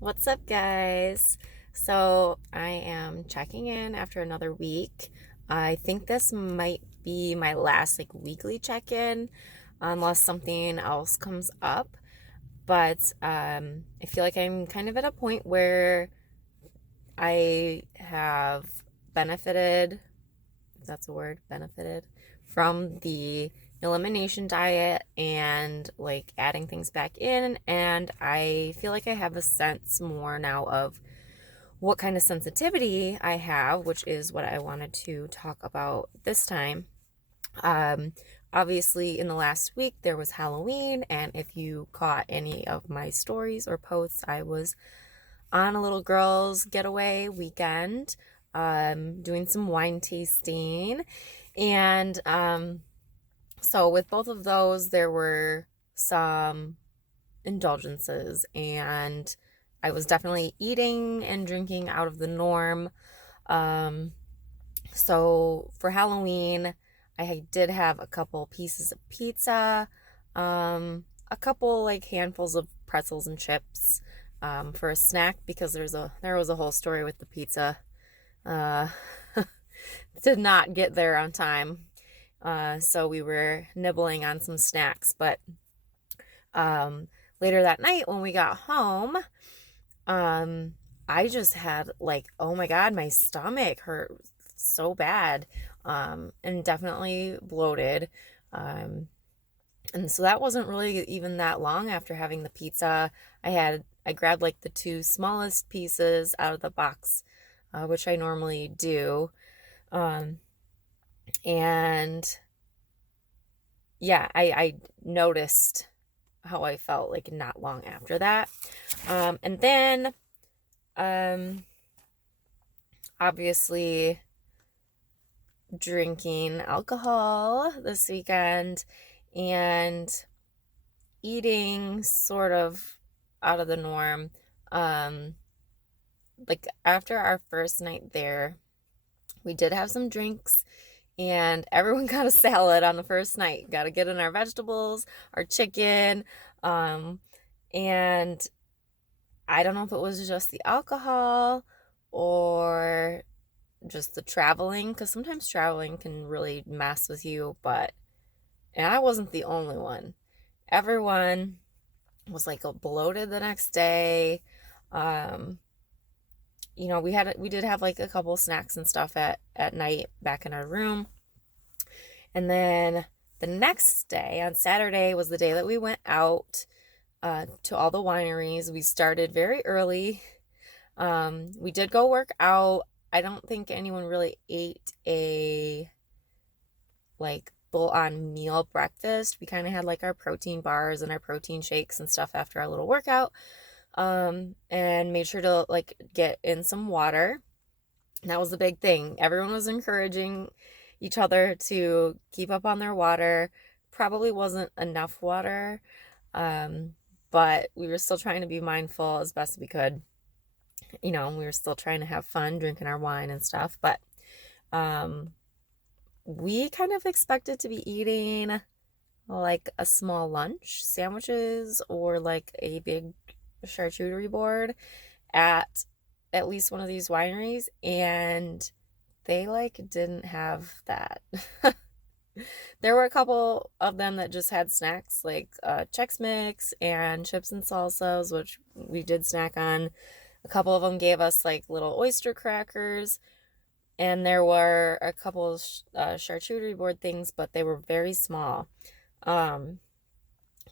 What's up, guys? So, I am checking in after another week. I think this might be my last weekly check-in unless something else comes up. But I feel like I'm kind of at a point where I have benefited, if that's a word, benefited from the elimination diet and adding things back in. And I feel like I have a sense more now of what kind of sensitivity I have, which is what I wanted to talk about this time. Um, Obviously, in the last week, there was Halloween, and if you caught any of my stories or posts, I was on a little girls' getaway weekend, doing some wine tasting. And so, with both of those, there were some indulgences, and I was definitely eating and drinking out of the norm. Um, so for Halloween, I did have a couple pieces of pizza, a couple handfuls of pretzels and chips, for a snack because there was a whole story with the pizza. Uh, did not get there on time. So we were nibbling on some snacks, but um, later that night when we got home, um, I just had oh my God, my stomach hurt so bad, and definitely bloated. Um, and so that wasn't really even that long after having the pizza. I grabbed the two smallest pieces out of the box, which I normally do. Um, and yeah, I noticed how I felt not long after that. And then um obviously drinking alcohol this weekend and eating sort of out of the norm. Um, after our first night there, we did have some drinks and everyone got a salad on the first night. Got to get in our vegetables, our chicken, and I don't know if it was just the alcohol or just the traveling, because sometimes traveling can really mess with you, and I wasn't the only one. Everyone was bloated the next day. Um, we did have a couple snacks and stuff at night back in our room. And then the next day, on Saturday, was the day that we went out to all the wineries. We started very early. We did go work out. I don't think anyone really ate a full on meal breakfast. We kind of had our protein bars and our protein shakes and stuff after our little workout. And made sure to get in some water. And that was the big thing. Everyone was encouraging each other to keep up on their water. Probably wasn't enough water. But we were still trying to be mindful as best we could. We were still trying to have fun drinking our wine and stuff, but we kind of expected to be eating a small lunch, sandwiches, or a big charcuterie board at least one of these wineries, and they didn't have that. There were a couple of them that just had snacks Chex Mix and chips and salsas, which we did snack on. A couple of them gave us little oyster crackers, and there were a couple of charcuterie board things, but they were very small.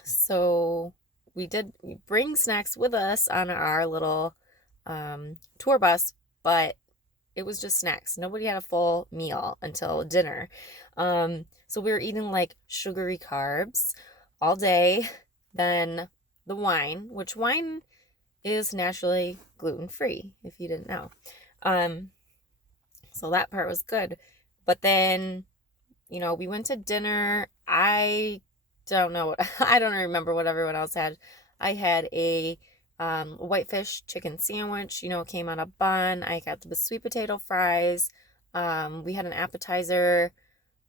So we bring snacks with us on our little tour bus, but it was just snacks. Nobody had a full meal until dinner. So we were eating sugary carbs all day. Then the wine, which wine is naturally gluten-free, if you didn't know. So that part was good. But then, we went to dinner. I don't know what, I don't remember what everyone else had. I had a whitefish chicken sandwich, it came on a bun. I got the sweet potato fries. We had an appetizer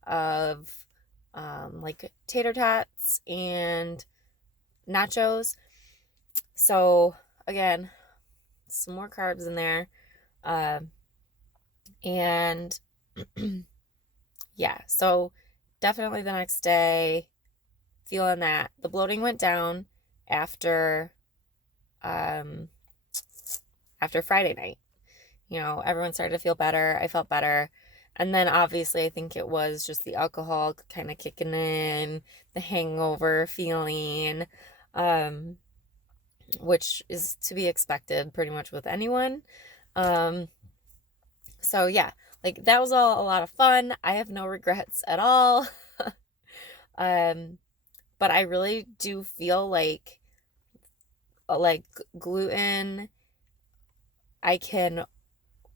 of tater tots and nachos. So again, some more carbs in there. Uh, and yeah, so definitely the next day, feeling that the bloating went down after um, after Friday night. Everyone started to feel better. I felt better. And then obviously, I think it was just the alcohol kind of kicking in, the hangover feeling, um, which is to be expected pretty much with anyone. Um, so yeah, like that was all a lot of fun. I have no regrets at all. um, but I really do feel like gluten, I can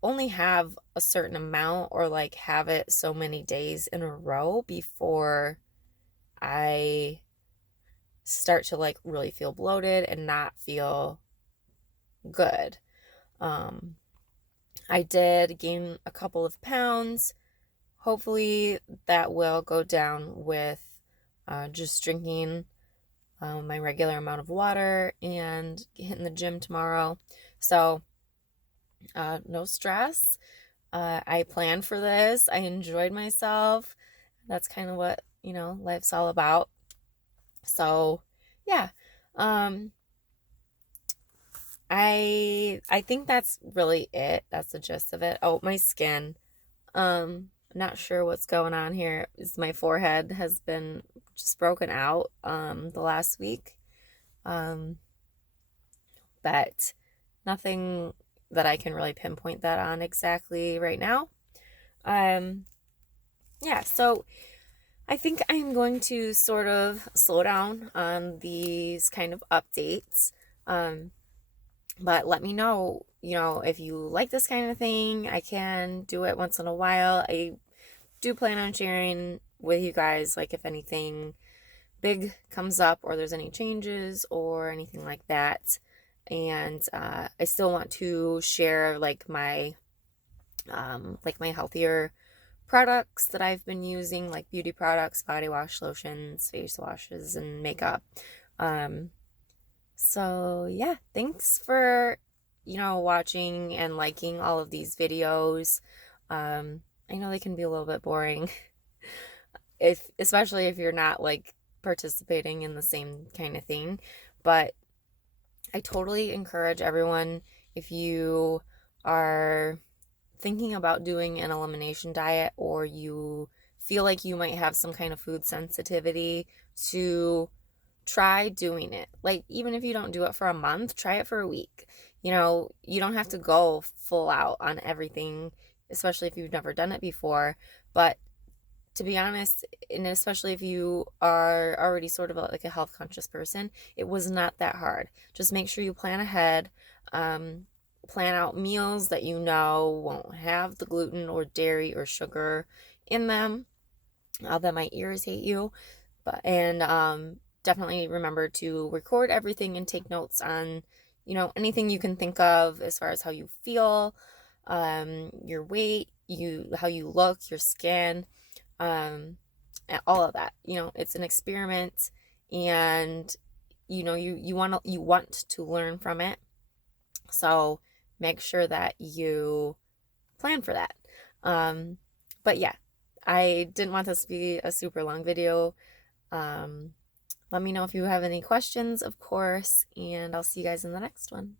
only have a certain amount or like have it so many days in a row before I start to like really feel bloated and not feel good. Um, I did gain a couple of pounds. Hopefully that will go down with just drinking my regular amount of water and hitting the gym tomorrow. So no stress. I planned for this. I enjoyed myself. That's kind of what, life's all about. So, yeah. Um, I think that's really it. That's the gist of it. Oh, my skin. I'm not sure what's going on here. My forehead has been just broken out the last week. Um, but nothing that I can really pinpoint that on exactly right now. Yeah, so I think I'm going to sort of slow down on these kind of updates. But let me know, if you like this kind of thing. I can do it once in a while. I do plan on sharing with you guys, like if anything big comes up or there's any changes or anything like that. And I still want to share like my healthier products that I've been using, like beauty products, body wash, lotions, face washes, and makeup. So yeah, thanks for, watching and liking all of these videos. I know they can be a little bit boring, especially if you're not like participating in the same kind of thing, but I totally encourage everyone, if you are thinking about doing an elimination diet or you feel like you might have some kind of food sensitivity, to try doing it. Like, even if you don't do it for a month, try it for a week. You don't have to go full out on everything, especially if you've never done it before. But to be honest, and especially if you are already sort of like a health conscious person, it was not that hard. Just make sure you plan ahead. Plan out meals that won't have the gluten or dairy or sugar in them that might irritate you. And definitely remember to record everything and take notes on, anything you can think of as far as how you feel, your weight, how you look, your skin, and all of that. It's an experiment, and you want to learn from it. So make sure that you plan for that. But yeah, I didn't want this to be a super long video. Let me know if you have any questions, of course, and I'll see you guys in the next one.